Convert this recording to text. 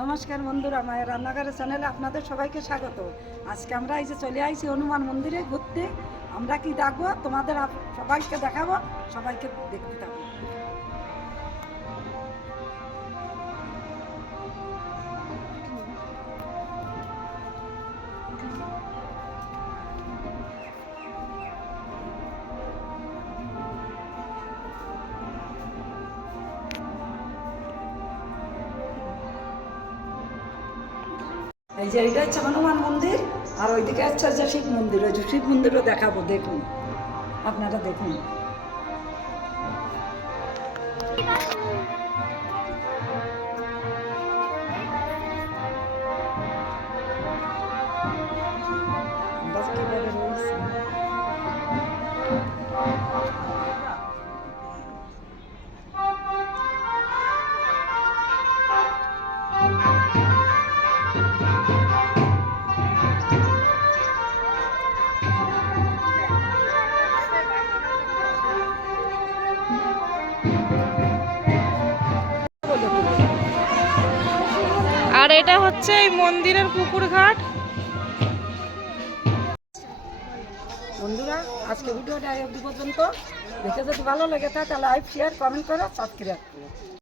নমস্কার বন্ধুরা, মায়ের রান্নাঘরের চ্যানেলে আপনাদের সবাইকে স্বাগত। আজকে আমরা এই যে চলে আইছি হনুমান মন্দিরে ঘুরতে। আমরা কি দেখবো তোমাদের সবাইকে দেখাবো, সবাইকে দেখতে থাকবো। এই যে এইটা হচ্ছে হনুমান মন্দির, আর ওইদিকে হচ্ছে যে শিব মন্দির। ওই যে শিব মন্দিরও দেখাবো, দেখুন, আপনারা দেখুন। আমরা কিভাবে রয়েছি। আর এটা হচ্ছে এই মন্দিরের পুকুর ঘাট। বন্ধুরা, আজকে ভিডিওটা এই অবধি পর্যন্ত। দেখে যদি ভালো লেগে থাকে তাহলে লাইক, শেয়ার, কমেন্ট করো, সাবস্ক্রাইব করো।